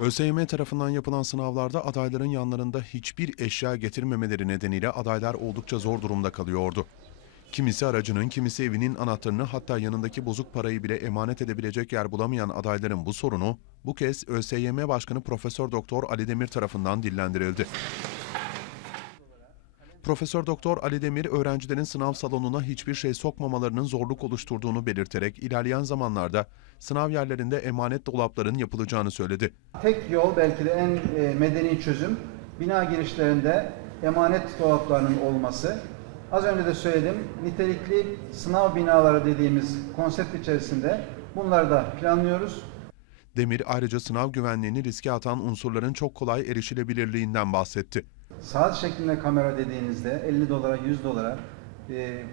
ÖSYM tarafından yapılan sınavlarda adayların yanlarında hiçbir eşya getirmemeleri nedeniyle adaylar oldukça zor durumda kalıyordu. Kimisi aracının, kimisi evinin anahtarını hatta yanındaki bozuk parayı bile emanet edebilecek yer bulamayan adayların bu sorunu bu kez ÖSYM Başkanı Profesör Doktor Ali Demir tarafından dillendirildi. Profesör Doktor Ali Demir öğrencilerin sınav salonuna hiçbir şey sokmamalarının zorluk oluşturduğunu belirterek ilerleyen zamanlarda sınav yerlerinde emanet dolapların yapılacağını söyledi. Tek yol belki de en e, medeni çözüm bina girişlerinde emanet dolaplarının olması. Az önce de söyledim, nitelikli sınav binaları dediğimiz konsept içerisinde bunları da planlıyoruz. Demir ayrıca sınav güvenliğini riske atan unsurların çok kolay erişilebilirliğinden bahsetti. Saat şeklinde kamera dediğinizde 50 dolara 100 dolara e,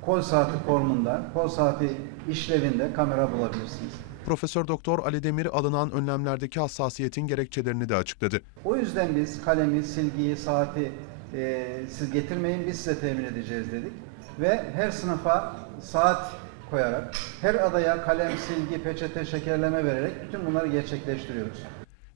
kol saati formunda, kol saati işlevinde kamera bulabilirsiniz. Profesör Doktor Ali Demir alınan önlemlerdeki hassasiyetin gerekçelerini de açıkladı. O yüzden biz kalemi, silgiyi, saati e, siz getirmeyin biz size temin edeceğiz dedik. Ve her sınıfa saat koyarak, her adaya kalem, silgi, peçete, şekerleme vererek bütün bunları gerçekleştiriyoruz.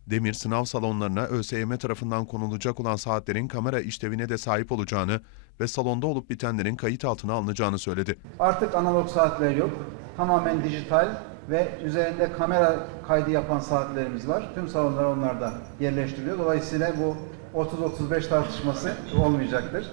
Demir sınav salonlarına ÖSYM tarafından konulacak olan saatlerin kamera işlevine de sahip olacağını ve salonda olup bitenlerin kayıt altına alınacağını söyledi. Artık analog saatler yok. Tamamen dijital ve üzerinde kamera kaydı yapan saatlerimiz var. Tüm salonlar onlarda yerleştiriliyor. Dolayısıyla bu 30-35 tartışması olmayacaktır.